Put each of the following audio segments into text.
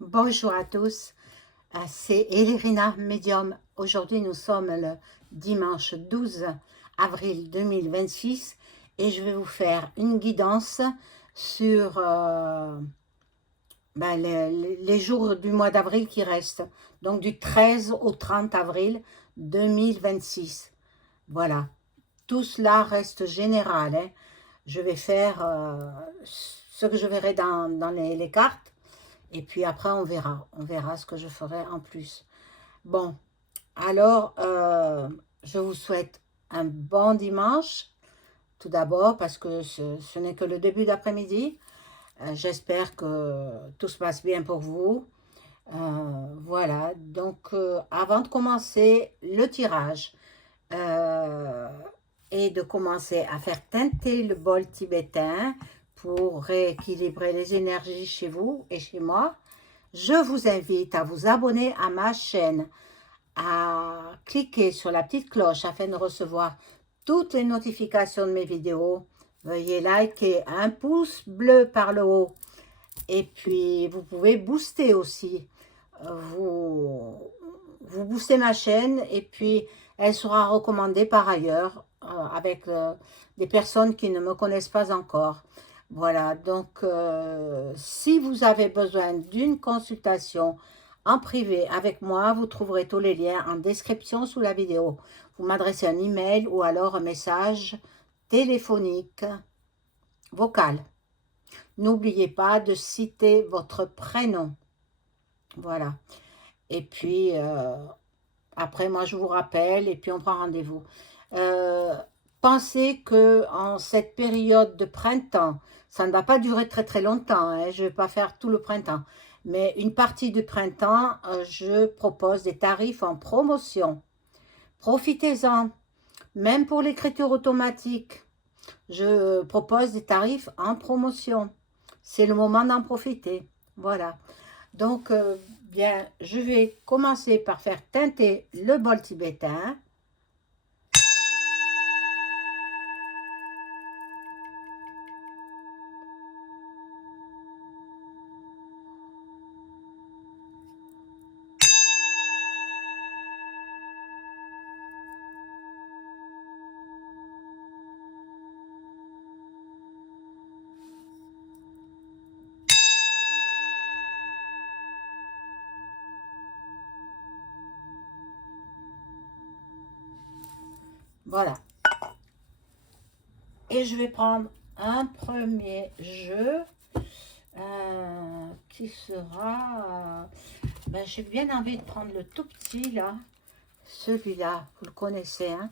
Bonjour à tous, c'est Elirina Medium. Aujourd'hui, nous sommes le dimanche 12 avril 2026 et je vais vous faire une guidance sur les jours du mois d'avril qui restent, donc du 13 au 30 avril 2026. Voilà, tout cela reste général, hein. Je vais faire ce que je verrai dans les cartes. Et puis après, on verra ce que je ferai en plus. Bon, alors, je vous souhaite un bon dimanche, tout d'abord, parce que ce n'est que le début d'après-midi. J'espère que tout se passe bien pour vous. Voilà, donc avant de commencer le tirage euh, et de commencer à faire teinter le bol tibétain pour rééquilibrer les énergies chez vous et chez moi, je vous invite à vous abonner à ma chaîne, à cliquer sur la petite cloche afin de recevoir toutes les notifications de mes vidéos. Veuillez liker, un pouce bleu par le haut. Et puis, vous pouvez booster aussi. Vous, vous boostez ma chaîne et puis elle sera recommandée par ailleurs avec des personnes qui ne me connaissent pas encore. Voilà, donc si vous avez besoin d'une consultation en privé avec moi, vous trouverez tous les liens en description sous la vidéo. Vous m'adressez un email ou alors un message téléphonique, vocal. N'oubliez pas de citer votre prénom. Voilà. Et puis, après, moi, je vous rappelle et puis on prend rendez-vous. Euh, Pensez que en cette période de printemps, ça ne va pas durer très très longtemps, hein, je ne vais pas faire tout le printemps, mais une partie du printemps, je propose des tarifs en promotion. Profitez-en, même pour l'écriture automatique, je propose des tarifs en promotion. C'est le moment d'en profiter. Voilà. Donc, bien, je vais commencer par faire teinter le bol tibétain. Voilà. Et je vais prendre un premier jeu qui sera... ben, j'ai bien envie de prendre le tout petit, là. Celui-là, vous le connaissez, hein.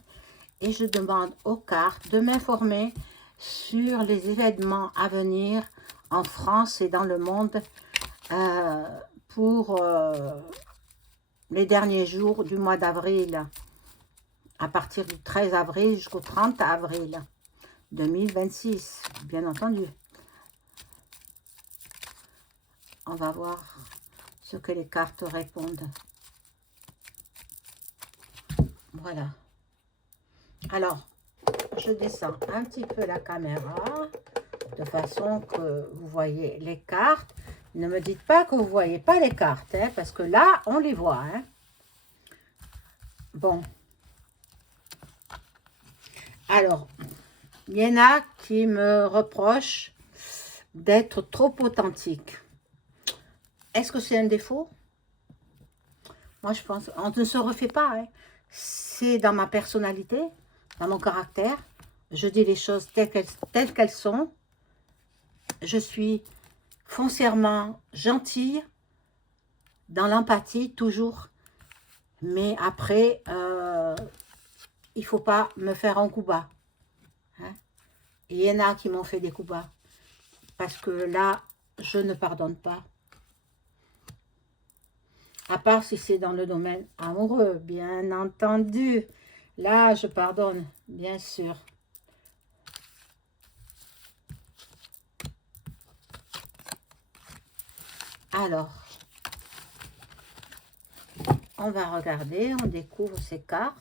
Et je demande aux cartes de m'informer sur les événements à venir en France et dans le monde euh, pour les derniers jours du mois d'avril, à partir du 13 avril jusqu'au 30 avril 2026, bien entendu. On va voir ce que les cartes répondent. Voilà. Alors, je descends un petit peu la caméra de façon que vous voyez les cartes. Ne me dites pas que vous ne voyez pas les cartes, hein, parce que là, on les voit. Hein. Bon. Alors, il y en a qui me reprochent d'être trop authentique. Est-ce que c'est un défaut? Moi, je pense, on ne se refait pas. Hein. C'est dans ma personnalité, dans mon caractère. Je dis les choses telles qu'elles sont. Je suis foncièrement gentille, dans l'empathie, toujours. Mais après, il ne faut pas me faire un coup bas. Hein. Il y en a qui m'ont fait des coups bas. Parce que là, je ne pardonne pas. À part si c'est dans le domaine amoureux, bien entendu. Là, je pardonne, bien sûr. Alors, on va regarder, on découvre ces cartes.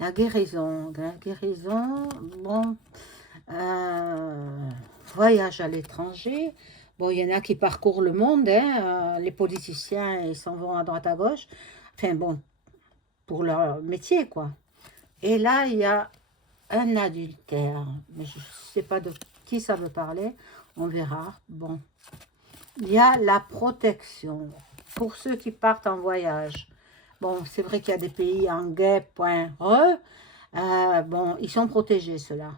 La guérison, bon, voyage à l'étranger. Bon, il y en a qui parcourent le monde, hein, les politiciens, ils s'en vont à droite à gauche. Enfin bon, pour leur métier, quoi. Et là, il y a un adultère. Mais je ne sais pas de qui ça veut parler. On verra. Bon. Il y a la protection. Pour ceux qui partent en voyage. Bon, c'est vrai qu'il y a des pays en guet.re. Bon, ils sont protégés, ceux-là.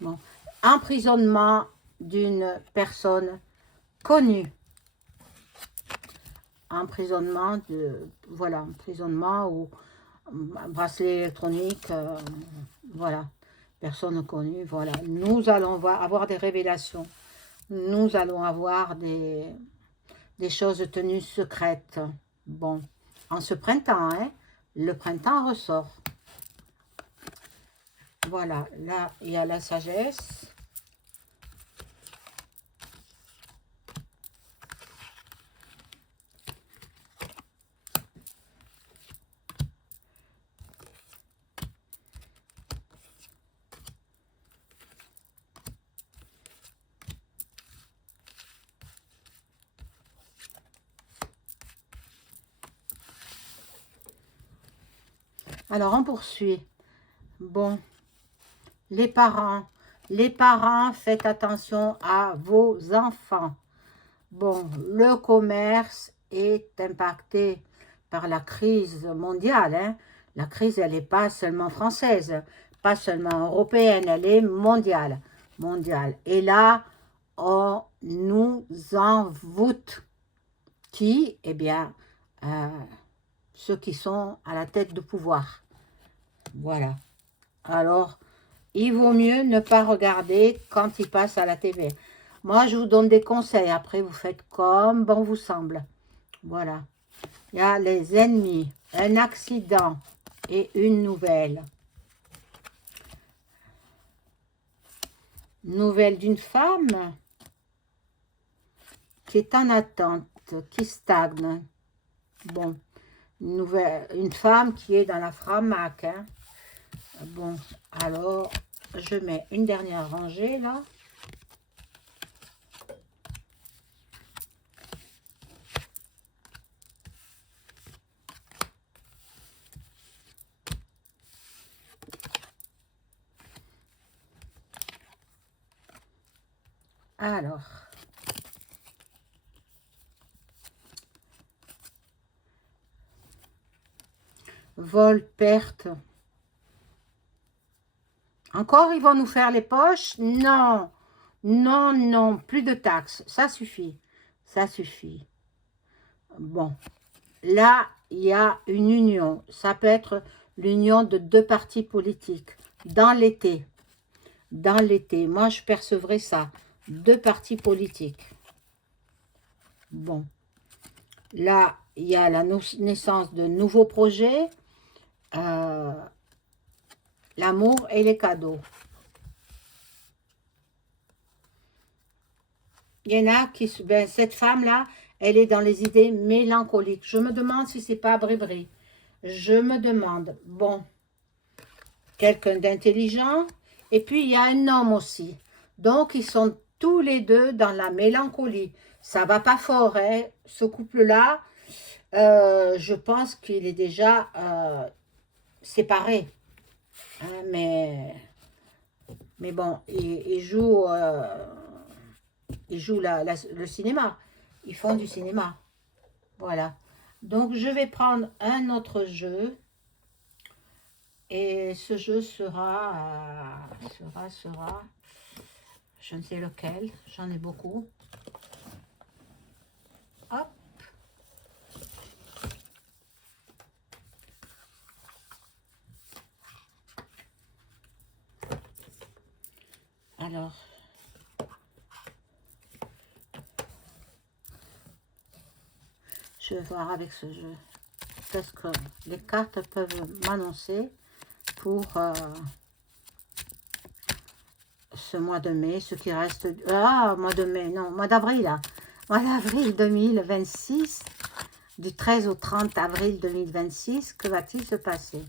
Bon. Emprisonnement d'une personne connue. Emprisonnement de... Voilà, emprisonnement ou bracelet électronique. Voilà. Personne connue. Voilà. Nous allons avoir des révélations. Nous allons avoir des choses tenues secrètes. Bon. En ce printemps, hein. Le printemps ressort. Voilà, là, il y a la sagesse. Alors, on poursuit. Bon, les parents, faites attention à vos enfants. Bon, le commerce est impacté par la crise mondiale. Hein. La crise, elle n'est pas seulement française, pas seulement européenne, elle est mondiale. Et là, on nous envoûte. Qui? Eh bien, ceux qui sont à la tête de pouvoir. Voilà. Alors, il vaut mieux ne pas regarder quand il passe à la TV. Moi, je vous donne des conseils. Après, vous faites comme bon vous semble. Voilà. Il y a les ennemis, un accident et une nouvelle. Nouvelle d'une femme qui est en attente, qui stagne. Bon, une femme qui est dans la framaque. Hein. Bon, alors, je mets une dernière rangée là. Alors, vol, perte. Encore, ils vont nous faire les poches? Non, non, non, plus de taxes. Ça suffit, ça suffit. Bon, là, il y a une union. Ça peut être l'union de deux partis politiques dans l'été. Dans l'été, moi, je percevrai ça. Deux partis politiques. Bon, là, il y a la naissance de nouveaux projets. L'amour et les cadeaux. Il y en a qui... Ben, cette femme-là, elle est dans les idées mélancoliques. Je me demande si c'est pas Brébry. Je me demande. Bon, quelqu'un d'intelligent. Et puis, il y a un homme aussi. Donc, ils sont tous les deux dans la mélancolie. Ça va pas fort, hein. Ce couple-là, je pense qu'il est déjà séparé. Hein, mais bon, il joue le cinéma. Ils font du cinéma. Voilà. Donc, je vais prendre un autre jeu. Et ce jeu sera, je ne sais lequel. J'en ai beaucoup. Hop. Alors, je vais voir avec ce jeu. Qu'est-ce que les cartes peuvent m'annoncer pour ce mois de mai, ce qui reste... Ah, mois de mai, non, mois d'avril, là. Mois d'avril 2026, du 13 au 30 avril 2026, que va-t-il se passer?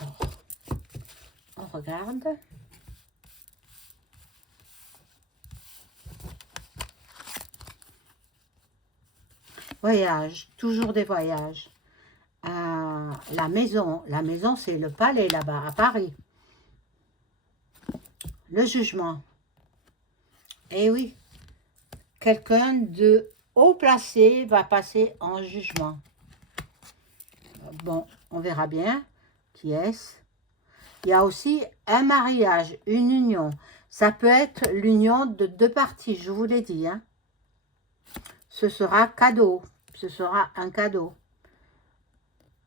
Alors, on regarde. Voyage, toujours des voyages. La maison c'est le palais là-bas, à Paris. Le jugement. Eh oui, quelqu'un de haut placé va passer en jugement. Bon, on verra bien. Qui est-ce? Il y a aussi un mariage, une union. Ça peut être l'union de deux parties, je vous l'ai dit. Hein. Ce sera cadeau. Ce sera un cadeau.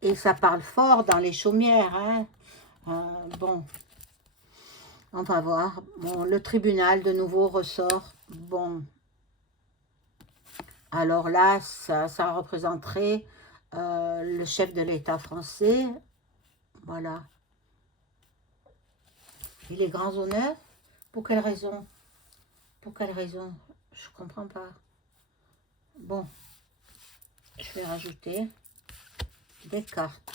Et ça parle fort dans les chaumières. Hein. Bon, on va voir. Bon, le tribunal de nouveau ressort. Bon. Alors là, ça représenterait le chef de l'État français. Voilà. Et les grands honneurs? Pour quelle raison? Pour quelle raison? Je ne comprends pas. Bon, je vais rajouter des cartes.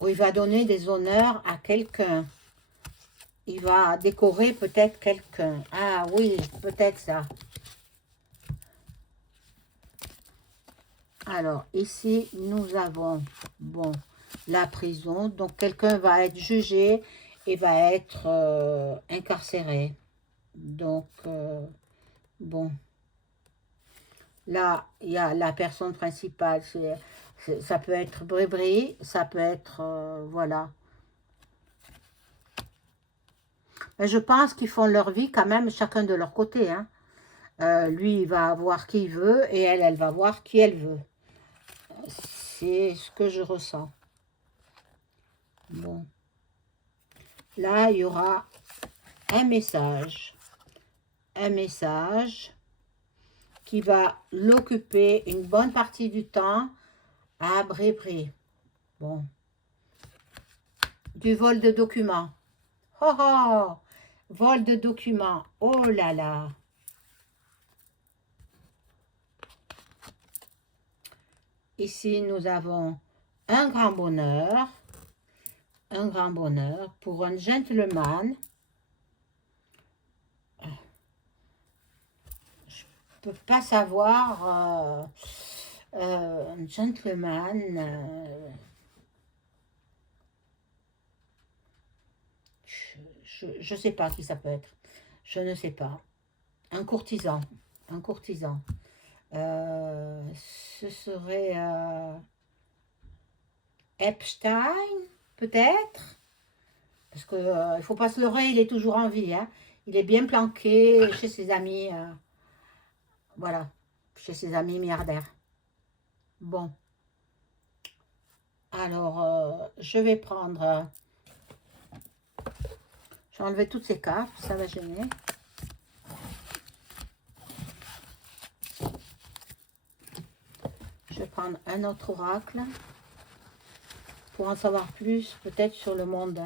Où il va donner des honneurs à quelqu'un. Il va décorer peut-être quelqu'un. Ah oui, peut-être ça. Alors, ici, nous avons, bon, la prison. Donc, quelqu'un va être jugé et va être incarcéré. Donc, bon. Là, il y a la personne principale. Ça peut être Brébry, ça peut être, voilà. Mais je pense qu'ils font leur vie quand même chacun de leur côté. Hein. Lui, il va voir qui il veut et elle, elle va voir qui elle veut. C'est ce que je ressens. Bon. Là, il y aura un message. Un message qui va l'occuper une bonne partie du temps à Brébry. Bon. Du vol de documents. Oh oh! Vol de documents. Oh là là! Ici, nous avons un grand bonheur pour un gentleman. Je ne peux pas savoir, un gentleman, je ne sais pas qui ça peut être, je ne sais pas. Un courtisan, un courtisan. Ce serait Epstein, peut-être, parce que il ne faut pas se leurrer, il est toujours en vie. Hein. Il est bien planqué chez ses amis, voilà, chez ses amis milliardaires. Bon, alors je vais prendre, je vais enlever toutes ces cartes, ça va gêner. Je vais prendre un autre oracle pour en savoir plus, peut-être sur le monde.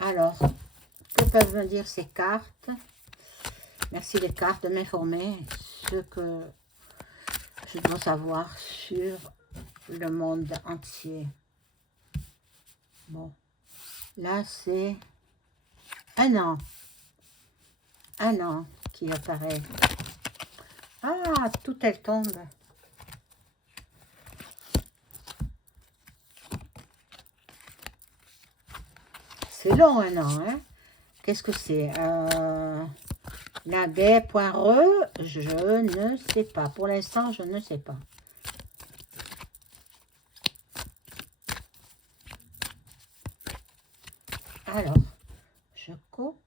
Alors, que peuvent me dire ces cartes? Merci les cartes de m'informer ce que je dois savoir sur le monde entier. Bon, là c'est un an qui apparaît. Ah, tout elle tombe. C'est long un an, hein. Qu'est-ce que c'est? La guerre poireux, je ne sais pas. Pour l'instant, je ne sais pas. Alors, je coupe.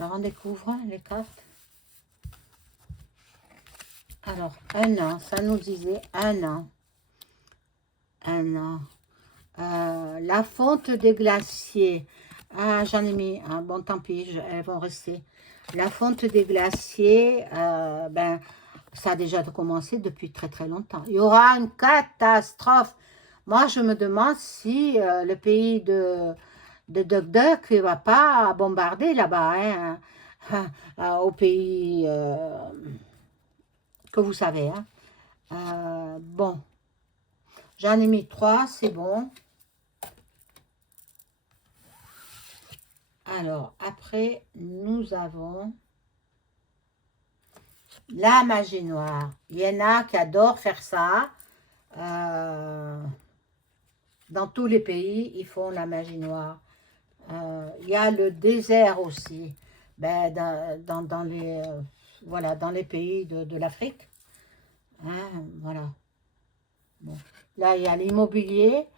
Alors, on découvre les cartes. Alors, un an, ça nous disait un an. Un an. La fonte des glaciers. Ah, j'en ai mis. Ah, bon, tant pis, elles vont rester. La fonte des glaciers, ben, ça a déjà commencé depuis très très longtemps. Il y aura une catastrophe. Moi, je me demande si le pays de Duck Duck ne va pas bombarder là-bas, au pays que vous savez. Hein. Bon, j'en ai mis 3, c'est bon. Alors, après, nous avons la magie noire. Il y en a qui adorent faire ça. Dans tous les pays, ils font la magie noire. Il y a le désert aussi. Ben, dans les, voilà, dans les pays de l'Afrique. Hein, voilà. Bon. Là, il y a l'immobilier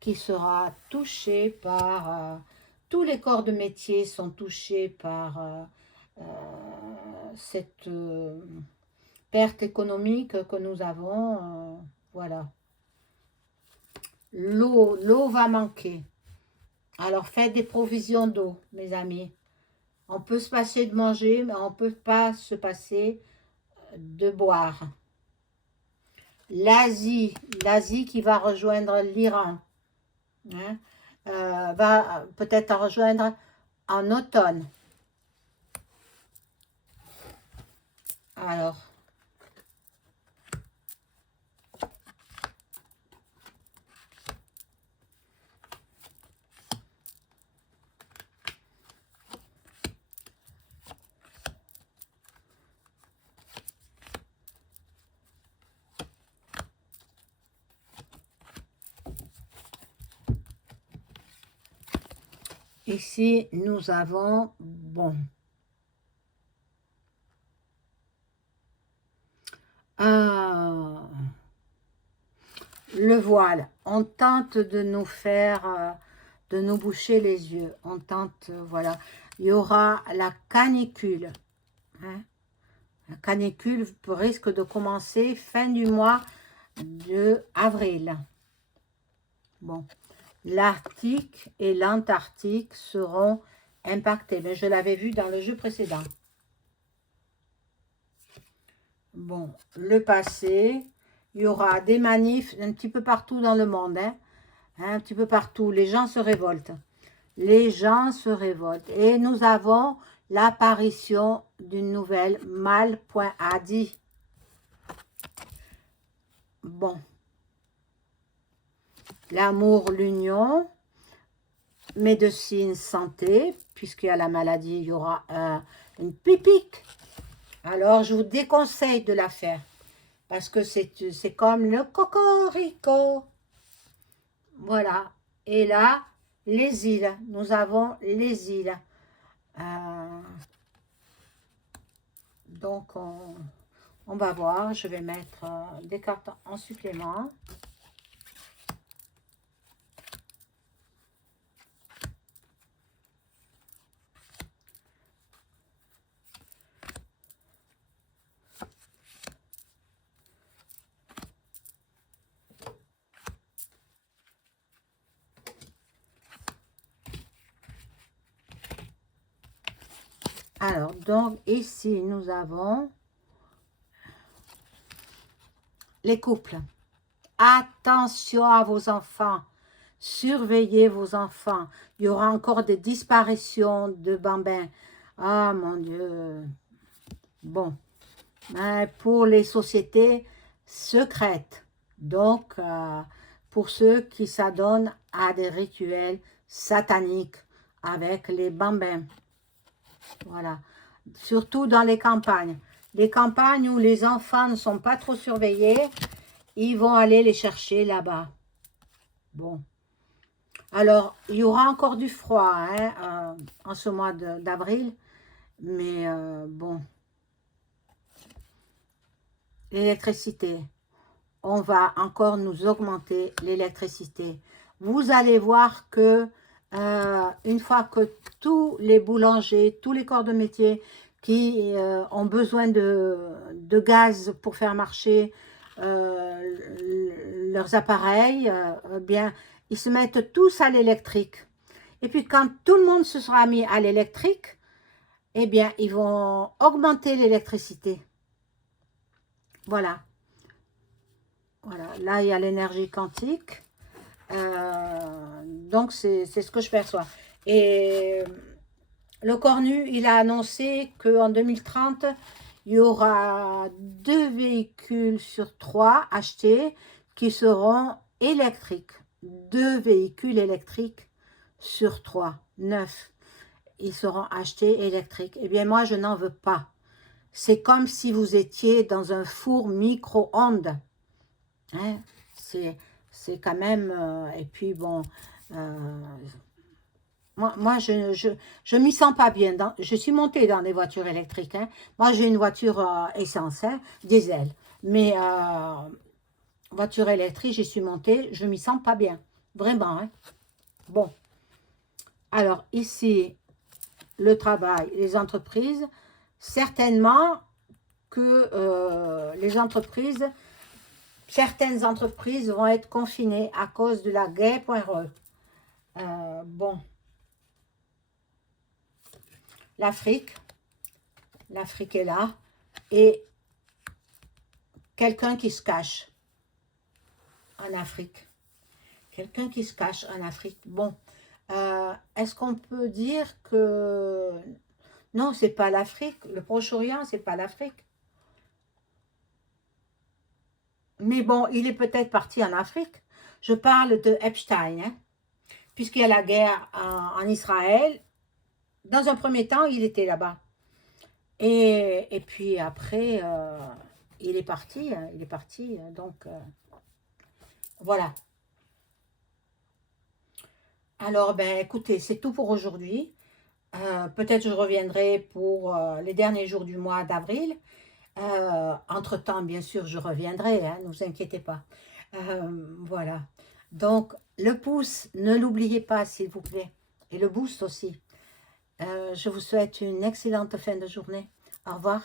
qui sera touché par... tous les corps de métier sont touchés par cette perte économique que nous avons. Voilà. L'eau va manquer. Alors, faites des provisions d'eau, mes amis. On peut se passer de manger, mais on ne peut pas se passer de boire. L'Asie qui va rejoindre l'Iran, hein, va peut-être rejoindre en automne. Alors, ici, nous avons, bon, le voile. On tente de nous faire, de nous boucher les yeux. On tente, voilà. Il y aura la canicule. Hein. La canicule risque de commencer fin du mois de avril. Bon. L'Arctique et l'Antarctique seront impactés. Mais je l'avais vu dans le jeu précédent. Bon, le passé, il y aura des manifs un petit peu partout dans le monde. Hein, un petit peu partout. Les gens se révoltent. Les gens se révoltent. Et nous avons l'apparition d'une nouvelle mal.adi. Bon. L'amour, l'union, médecine, santé, puisqu'il y a la maladie, il y aura une pipique. Alors, je vous déconseille de la faire, parce que c'est comme le cocorico. Voilà. Et là, les îles. Nous avons les îles. Donc, on va voir. Je vais mettre des cartes en supplément. Alors, donc, ici, nous avons les couples. Attention à vos enfants. Surveillez vos enfants. Il y aura encore des disparitions de bambins. Ah, mon Dieu. Bon. Mais pour les sociétés secrètes. Donc, pour ceux qui s'adonnent à des rituels sataniques avec les bambins. Voilà. Surtout dans les campagnes. Les campagnes où les enfants ne sont pas trop surveillés, ils vont aller les chercher là-bas. Bon. Alors, il y aura encore du froid hein, en ce mois d'avril. Mais bon. L'électricité. On va encore nous augmenter l'électricité. Vous allez voir que Une fois que tous les boulangers, tous les corps de métier qui ont besoin de gaz pour faire marcher leurs appareils, bien, ils se mettent tous à l'électrique. Et puis quand tout le monde se sera mis à l'électrique, eh bien, ils vont augmenter l'électricité. Voilà. Voilà. Là, il y a l'énergie quantique. Donc, c'est ce que je perçois. Et le Cornu, il a annoncé qu'en 2030, il y aura 2 véhicules sur 3 achetés qui seront électriques. 2 véhicules électriques sur 3, 9. Ils seront achetés électriques. Eh bien, moi, je n'en veux pas. C'est comme si vous étiez dans un four micro-ondes. Hein? C'est quand même... et puis, bon... moi, je m'y sens pas bien. Je suis montée dans des voitures électriques. Hein. Moi, j'ai une voiture essence, hein, diesel. Mais voiture électrique, j'y suis montée. Je m'y sens pas bien. Vraiment. Hein. Bon. Alors, ici, le travail, les entreprises. Certainement que les entreprises, certaines entreprises vont être confinées à cause de la guerre.re. Bon. L'Afrique est là, et quelqu'un qui se cache en Afrique. Quelqu'un qui se cache en Afrique. Bon, est-ce qu'on peut dire que... Non, c'est pas l'Afrique. Le Proche-Orient, c'est pas l'Afrique. Mais bon, il est peut-être parti en Afrique. Je parle de Epstein, hein, puisqu'il y a la guerre en Israël. Dans un premier temps, il était là-bas. Et puis après, il est parti. Donc, voilà. Alors, ben, écoutez, c'est tout pour aujourd'hui. Peut-être je reviendrai pour les derniers jours du mois d'avril. Entre-temps, bien sûr, je reviendrai, hein, ne vous inquiétez pas. Voilà. Donc, le pouce, ne l'oubliez pas, s'il vous plaît. Et le boost aussi. Je vous souhaite une excellente fin de journée. Au revoir.